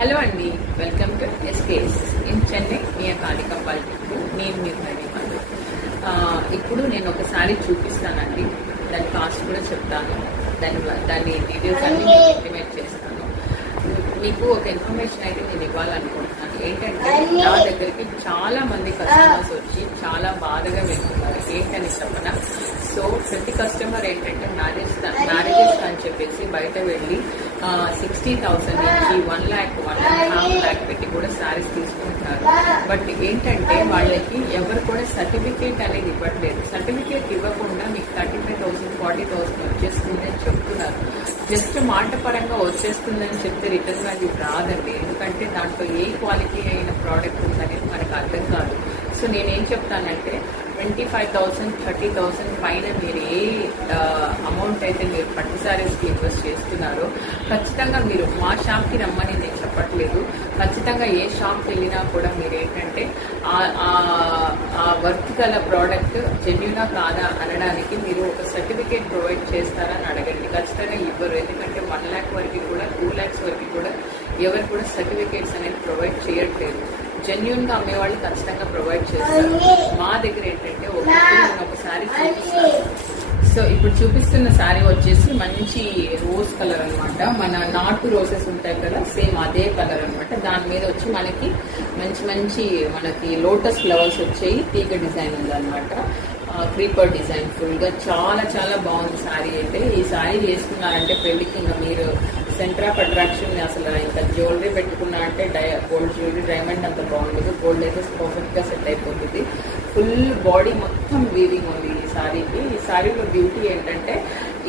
Hello అండి, welcome to SKS in Chennai near Kalikambal temple. నేను మీ హరిమాను. ఇప్పుడు నేను ఒక శారీ చూపిస్తానండి. దాని కాస్ట్ కూడా చెప్తాను. దాని డీటెయిల్స్ అన్ని ఇంటిమేట్ చేస్తాను. మీకు ఒక ఇన్ఫర్మేషన్ అయితే నేను ఇవ్వాలనుకుంటున్నాను. ఏంటంటే నా దగ్గరికి చాలా మంది కస్టమర్స్ వచ్చి చాలా బాధగా వెళ్తున్నారు. ఏంటని చెప్పనా, సో ప్రతి కస్టమర్ ఏంటంటే మ్యారేజెస్ అని చెప్పేసి బయట వెళ్ళి 60,000 నుంచి 1 lakh 1.5 lakh పెట్టి కూడా శారీస్ తీసుకుంటున్నారు. బట్ ఏంటంటే వాళ్ళకి ఎవరు కూడా సర్టిఫికేట్ అనేది ఇవ్వట్లేదు. సర్టిఫికేట్ ఇవ్వకుండా మీకు 35,000 40,000 వచ్చేస్తుంది అని చెప్తున్నారు. జస్ట్ మాట పరంగా వచ్చేస్తుందని చెప్తే రిటర్న్ వాల్యూ రాదండి. ఎందుకంటే దాంట్లో ఏ క్వాలిటీ అయిన ప్రోడక్ట్ ఉందనేది మనకు అర్థం కాదు. సో నేనేం చెప్తానంటే 25,000 30,000 పైన మీరు ఏ అమౌంట్ అయితే మీరు పట్టు శారీస్కి ఇన్వెస్ట్ చేస్తున్నారో ఖచ్చితంగా మీరు మా షాప్కి రమ్మని నేను చెప్పట్లేదు. ఖచ్చితంగా ఏ షాప్కి వెళ్ళినా కూడా మీరు ఏంటంటే ఆ వర్త్ గల ప్రోడక్ట్ జెన్యూనా కాదా అనడానికి మీరు ఒక సర్టిఫికేట్ ప్రొవైడ్ చేస్తారని అడగండి. ఖచ్చితంగా ఇవ్వరు. ఎందుకంటే 1 lakh వరకు కూడా 2 lakhs వరకు కూడా ఎవరు కూడా సర్టిఫికేట్స్ అనేది ప్రొవైడ్ చేయట్లేదు. జెన్యూన్ గా అమ్మేవాళ్ళు ఖచ్చితంగా ప్రొవైడ్ చేస్తారు. మా దగ్గర ఏంటంటే ఒక శారీ చూపిస్తాను. సో ఇప్పుడు చూపిస్తున్న శారీ వచ్చేసి మంచి రోజ్ కలర్ అనమాట. మన నాటు రోజెస్ ఉంటాయి కదా, సేమ్ అదే కలర్ అనమాట. దాని మీద వచ్చి మనకి మనకి లోటస్ ఫ్లవర్స్ వచ్చాయి. తీగ డిజైన్ ఉందన్నమాట. క్రీపర్ డిజైన్ ఫుల్ గా చాలా చాలా బాగుంది శారీ అయితే. ఈ శారీ వేసుకున్నారంటే పెళ్లికి ఇంకా మీరు సెంటర్ ఆఫ్ అట్రాక్షన్. అసలు ఇంకా జ్యువెలరీ పెట్టుకున్నా అంటే గోల్డ్ జ్యువెలరీ, డైమండ్ అంత బాగుండదు. గోల్డ్ అయితే పర్ఫెక్ట్ గా సెట్ అయిపోతుంది. ఫుల్ బాడీ మొత్తం వీవింగ్ ఉంది ఈ శారీకి. ఈ శారీలో బ్యూటీ ఏంటంటే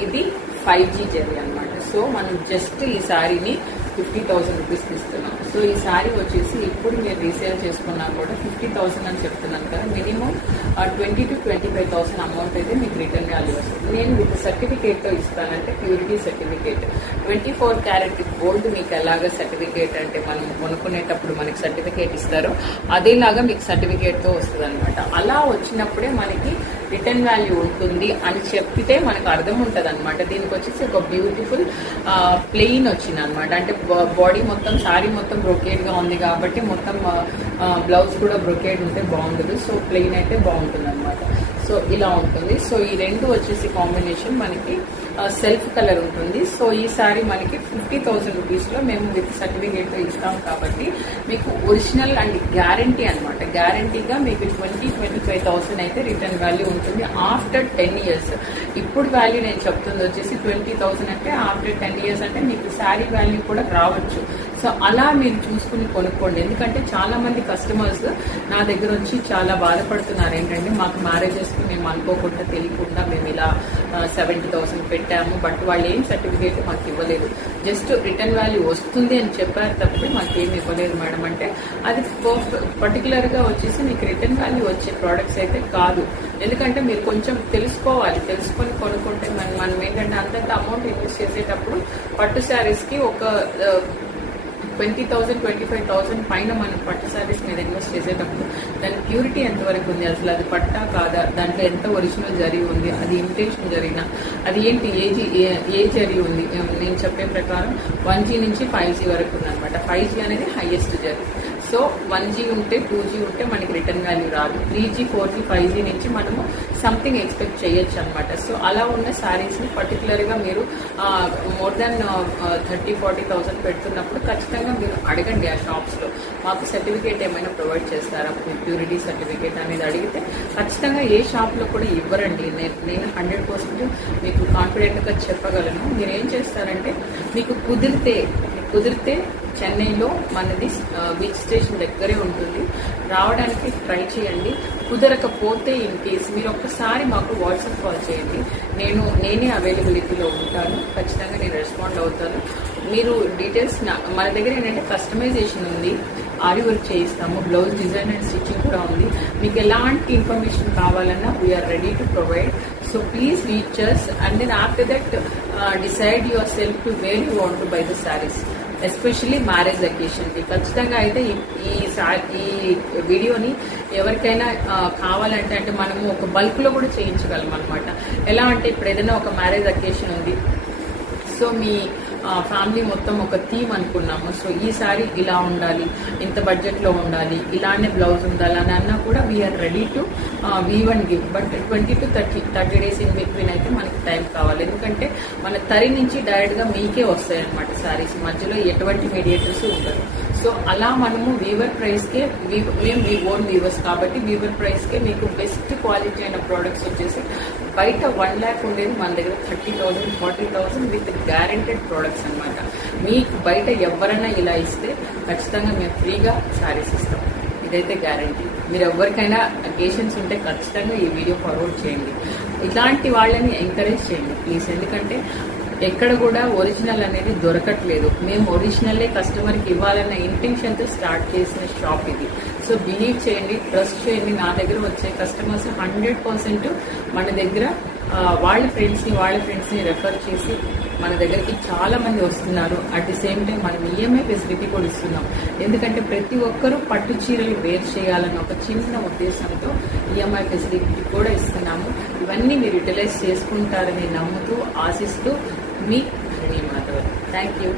ఇది 5G జరీ అనమాట. సో మనం జస్ట్ ఈ శారీని 50,000 రూపీస్కి ఇస్తున్నాం. సో ఈ శారీ వచ్చేసి ఇప్పుడు మీరు రీసేల్ చేసుకున్నా కూడా 50,000 అని చెప్తున్నాను కదా, మినిమం 20,000 to 25,000 అమౌంట్ అయితే మీకు రిటర్న్ వాల్యూ వస్తుంది. నేను విత్ సర్టిఫికేట్తో ఇస్తానంటే ప్యూరిటీ సర్టిఫికేట్. 24 క్యారెట్ గోల్డ్ మీకు ఎలాగ సర్టిఫికేట్ అంటే మనం కొనుక్కునేటప్పుడు మనకి సర్టిఫికేట్ ఇస్తారో అదేలాగా మీకు సర్టిఫికేట్తో వస్తుంది అనమాట. అలా వచ్చినప్పుడే మనకి రిటర్న్ వాల్యూ ఉంటుంది అని చెప్పితే మనకు అర్థం ఉంటుంది అనమాట. దీనికి వచ్చేసి ఒక బ్యూటిఫుల్ ప్లెయిన్ వచ్చింది అనమాట. అంటే బాడీ మొత్తం శారీ మొత్తం బ్రొకేడ్ గా ఉంది కాబట్టి మొత్తం బ్లౌజ్ కూడా బ్రొకేడ్ ఉంటే బాగుండదు. సో ప్లెయిన్ అయితే బాగుంటుంది అనమాట. సో ఇలా ఉంటుంది. సో ఈ రెండు వచ్చేసి కాంబినేషన్ మనకి సెల్ఫ్ కలర్ ఉంటుంది. సో ఈ శారీ మనకి 50,000 రూపీస్లో మేము విత్ సర్టిఫికేట్తో ఇస్తాం కాబట్టి మీకు ఒరిజినల్ అండ్ గ్యారంటీ అనమాట. గ్యారంటీగా మీకు 20,000-25,000 అయితే రిటర్న్ వాల్యూ ఉంటుంది ఆఫ్టర్ 10 years. ఇప్పుడు వాల్యూ నేను చెప్తుంది వచ్చేసి 20,000 అంటే ఆఫ్టర్ 10 years అంటే మీకు శారీ వాల్యూ కూడా రావచ్చు. సో అలా మీరు చూసుకుని కొనుక్కోండి. ఎందుకంటే చాలా మంది కస్టమర్స్ నా దగ్గర వచ్చి చాలా బాధపడుతున్నారు. ఏంటంటే మాకు మ్యారేజెస్కి మేము అనుకోకుండా తెలియకుండా మేము ఇలా 70,000 పెట్టాము, బట్ వాళ్ళు ఏం సర్టిఫికేట్ మాకు ఇవ్వలేదు. జస్ట్ రిటర్న్ వాల్యూ వస్తుంది అని చెప్పారు తప్పితే మాకేం ఇవ్వలేదు మేడం అంటే అది పర్టికులర్గా వచ్చేసి మీకు రిటర్న్ వాల్యూ వచ్చే ప్రోడక్ట్స్ అయితే కాదు. ఎందుకంటే మీరు కొంచెం తెలుసుకొని కొనుక్కుంటే మనం ఏంటంటే అంతంత అమౌంట్ ఇన్వెస్ట్ చేసేటప్పుడు పట్టు శారీస్కి ఒక 20,000 25,000 పైన మనం పట్టు శారీస్ మీద ఇన్వెస్ట్ చేసేటప్పుడు దాని ప్యూరిటీ ఎంతవరకు ఉంది, అసలు అది పట్టా కాదా, దాంట్లో ఎంత ఒరిజినల్ జరీ ఉంది, అది ఇమిటేషన్ జరిగినా, అది ఏంటి ఏ జరీ ఉంది. నేను చెప్పే ప్రకారం 1G నుంచి 5G వరకు ఉందన్నమాట. 5G అనేది హైయెస్ట్ జరీ. సో 1G ఉంటే 2G ఉంటే మనకి రిటర్న్ వాల్యూ రాదు. 3G 4G 5G నుంచి మనము సంథింగ్ ఎక్స్పెక్ట్ చేయొచ్చు అనమాట. సో అలా ఉన్న శారీస్ని పర్టికులర్గా మీరు మోర్ దాన్ 30-40,000 పెడుతున్నప్పుడు ఖచ్చితంగా మీరు అడగండి ఆ షాప్స్లో, మాకు సర్టిఫికేట్ ఏమైనా ప్రొవైడ్ చేస్తారా, ప్యూరిటీ సర్టిఫికేట్ అనేది అడిగితే ఖచ్చితంగా ఏ షాప్లో కూడా ఇవ్వరండి. నేను 100% మీకు కాన్ఫిడెంట్గా చెప్పగలను. మీరు ఏం చేస్తారంటే మీకు కుదిరితే చెన్నైలో మనది బీచ్ స్టేషన్ దగ్గరే ఉంటుంది, రావడానికి ట్రై చేయండి. కుదరకపోతే ఇన్ కేస్ మీరు ఒక్కసారి మాకు వాట్సాప్ కాల్ చేయండి. నేనే అవైలబిలిటీలో ఉంటాను. ఖచ్చితంగా నేను రెస్పాండ్ అవుతాను. మీరు డీటెయిల్స్ మన దగ్గర ఏంటంటే కస్టమైజేషన్ ఉంది, ఆరి వర్క్ చేయిస్తాము, బ్లౌజ్ డిజైన్ అండ్ స్టిచ్చింగ్ కూడా ఉంది. మీకు ఎలాంటి ఇన్ఫర్మేషన్ కావాలన్నా we're ready to provide. So please reach us and then after that decide yourself to where you want to buy the sarees. Especially marriage అకేషన్కి ఖచ్చితంగా అయితే ఈ వీడియోని ఎవరికైనా కావాలంటే అంటే మనము ఒక బల్క్లో కూడా చేయించగలం అనమాట. ఎలా అంటే ఇప్పుడు ఏదైనా ఒక మ్యారేజ్ అకేషన్ ఉంది, సో మీ ఫ్యామిలీ మొత్తం ఒక థీమ్ అనుకున్నాము. సో ఈ సారీ ఇలా ఉండాలి, ఇంత బడ్జెట్లో ఉండాలి, ఇలానే బ్లౌజ్ ఉండాలి అని అన్నా కూడా we're ready to waive and give. But 20 to 30 days in between అయితే మనకి టైం కావాలి. ఎందుకంటే మన తరి నుంచి డైరెక్ట్గా మీకే వస్తాయి అనమాట శారీస్, మధ్యలో ఎటువంటి మీడియేటర్స్ ఉండదు. సో అలా మనము వీవర్ ప్రైస్కే, మేము ఓన్ వీవర్స్ కాబట్టి వీవర్ ప్రైస్కే మీకు బెస్ట్ క్వాలిటీ అయిన ప్రోడక్ట్స్ వచ్చేసి బయట 1 lakh ఉండేది మన దగ్గర 30,000, 40,000 విత్ గ్యారెంటెడ్ ప్రోడక్ట్స్ అనమాట. మీకు బయట ఎవరైనా ఇలా ఇస్తే ఖచ్చితంగా మేము ఫ్రీగా శారీస్ ఇస్తాం, ఇదైతే గ్యారంటీ. మీరు ఎవరికైనా అకేషన్స్ ఉంటే ఖచ్చితంగా ఈ వీడియో ఫార్వర్డ్ చేయండి. ఇలాంటి వాళ్ళని ఎంకరేజ్ చేయండి ప్లీజ్. ఎందుకంటే ఎక్కడ కూడా ఒరిజినల్ అనేది దొరకట్లేదు. మేము ఒరిజినల్లే కస్టమర్కి ఇవ్వాలన్న ఇంటెన్షన్తో స్టార్ట్ చేసిన షాప్ ఇది. సో బిలీవ్ చేయండి, ట్రస్ట్ చేయండి. నా దగ్గర వచ్చే కస్టమర్స్ 100% మన దగ్గర వాళ్ళ ఫ్రెండ్స్ని రెఫర్ చేసి మన దగ్గరికి చాలా మంది వస్తున్నారు. అట్ ది సేమ్ టైం మనం ఈఎంఐ ఫెసిలిటీ కూడా ఇస్తున్నాం. ఎందుకంటే ప్రతి ఒక్కరూ పట్టు చీరలు వేర్ చేయాలన్న ఒక చిన్న ఉద్దేశంతో ఈఎంఐ ఫెసిలిటీ కూడా ఇస్తున్నాము. ఇవన్నీ మీరు యూటిలైజ్ చేసుకుంటారని నమ్ముతూ, ఆశిస్తూ మీ హరిణి మాధవ్. Thank you.